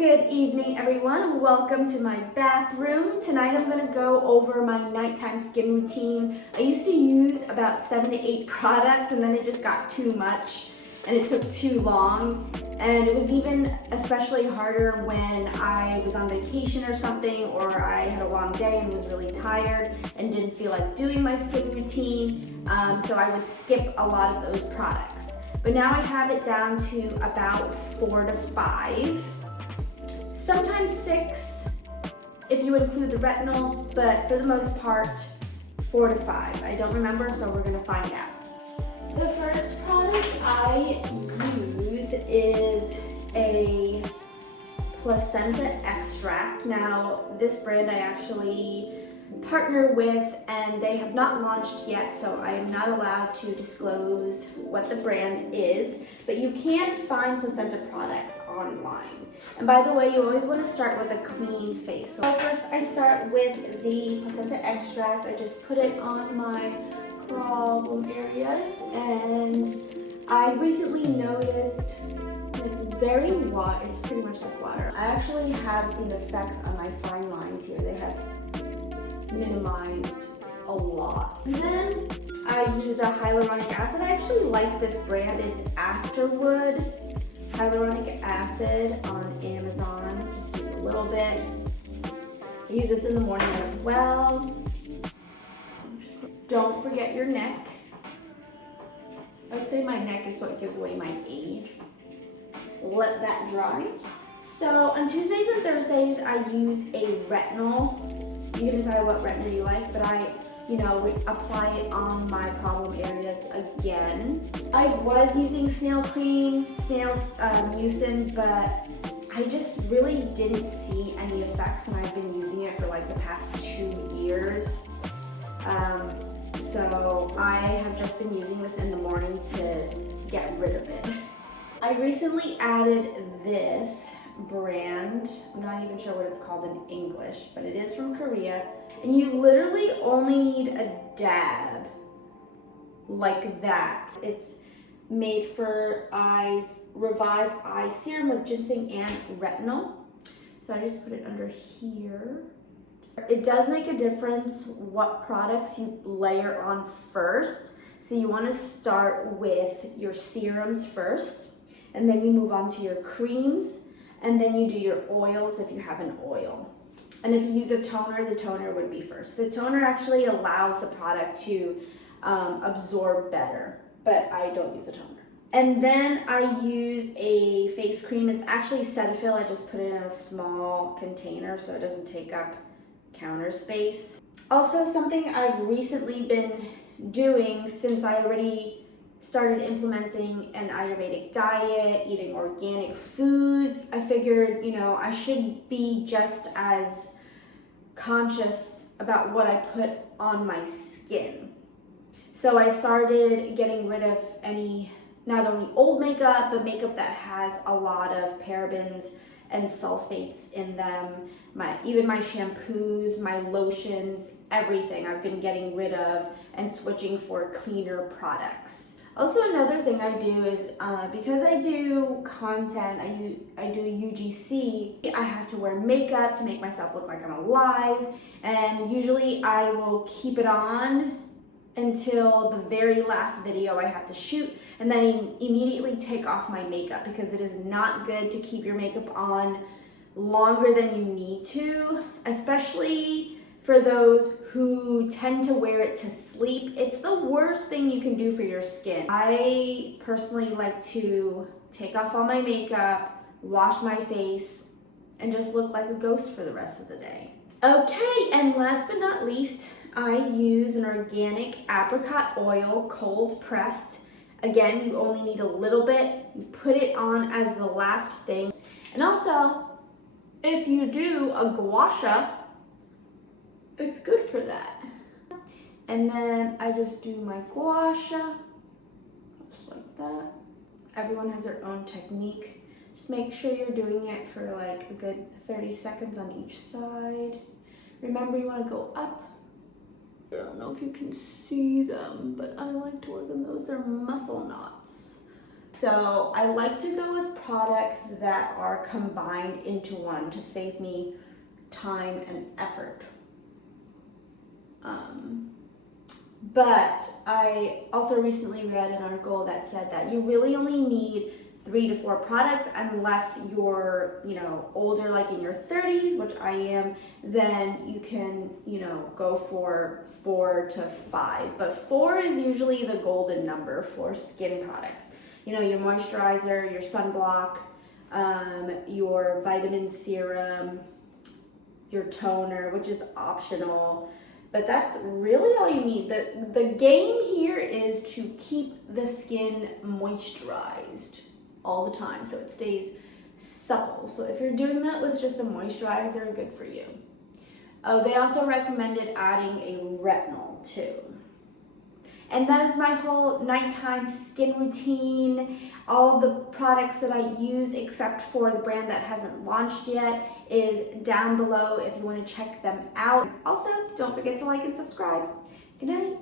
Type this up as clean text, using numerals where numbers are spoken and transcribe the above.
Good evening, everyone. Welcome to my bathroom. Tonight I'm going to go over my nighttime skin routine. I used to use about 7 to 8 products and then it just got too much and it took too long. And it was even especially harder when I was on vacation or something, or I had a long day and was really tired and didn't feel like doing my skin routine. So I would skip a lot of those products. But now I have it down to about 4 to 5. Sometimes 6 if you include the retinol, but for the most part, 4 to 5. I don't remember, so we're gonna find out. The first product I use is a placenta extract. Now, this brand I actually partner with and they have not launched yet, so I am not allowed to disclose what the brand is, but you can find placenta products online. And by the way, you always want to start with a clean face. So first I start with the placenta extract. I just put it on my problem areas, and I recently noticed it's very water. It's pretty much like water. I actually have seen effects on my fine lines here. They have minimized a lot. And then I use a hyaluronic acid. I actually like this brand. It's Asterwood hyaluronic acid on Amazon. Just use a little bit. I use this in the morning as well. Don't forget your neck. I would say my neck is what gives away my age. Let that dry. So on Tuesdays and Thursdays, I use a retinol. You can decide what retinol you like, but I, apply it on my problem areas again. I was using snail cream, mucin, but I just really didn't see any effects, and I've been using it for like the past 2 years. So I have just been using this in the morning to get rid of it. I recently added this brand. I'm not even sure what it's called in English, but it is from Korea. And you literally only need a dab like that. It's made for eyes, Revive Eye Serum with ginseng and retinol. So I just put it under here. It does make a difference what products you layer on first. So you want to start with your serums first, and then you move on to your creams, and then you do your oils if you have an oil. And if you use a toner, the toner would be first. The toner actually allows the product to absorb better, but I don't use a toner. And then I use a face cream. It's actually Cetaphil. I just put it in a small container so it doesn't take up counter space. Also, something I've recently been doing since I already started implementing an Ayurvedic diet, eating organic foods, I figured, I should be just as conscious about what I put on my skin. So I started getting rid of any, not only old makeup, but makeup that has a lot of parabens and sulfates in them. Even my shampoos, my lotions, everything I've been getting rid of and switching for cleaner products. Also, another thing I do is, because I do content, I do UGC, I have to wear makeup to make myself look like I'm alive, and usually I will keep it on until the very last video I have to shoot, and then immediately take off my makeup, because it is not good to keep your makeup on longer than you need to, especially for those who tend to wear it to sleep. It's the worst thing you can do for your skin. I personally like to take off all my makeup, wash my face, and just look like a ghost for the rest of the day. Okay, and last but not least, I use an organic apricot oil, cold pressed. Again, you only need a little bit. You put it on as the last thing. And also, if you do a gua sha, it's good for that. And then I just do my gua sha, just like that. Everyone has their own technique. Just make sure you're doing it for like a good 30 seconds on each side. Remember, you want to go up. I don't know if you can see them, but I like to work on those. They're muscle knots. So I like to go with products that are combined into one to save me time and effort. But I also recently read an article that said that you really only need 3 to 4 products unless you're, older, like in your 30s, which I am. Then you can, go for 4 to 5. But 4 is usually the golden number for skin products. Your moisturizer, your sunblock, your vitamin serum, your toner, which is optional. But that's really all you need. The game here is to keep the skin moisturized all the time so it stays supple. So if you're doing that with just a moisturizer, good for you. Oh, they also recommended adding a retinol too. And that is my whole nighttime skin routine. All the products that I use, except for the brand that hasn't launched yet, is down below if you want to check them out. Also, don't forget to like and subscribe. Good night.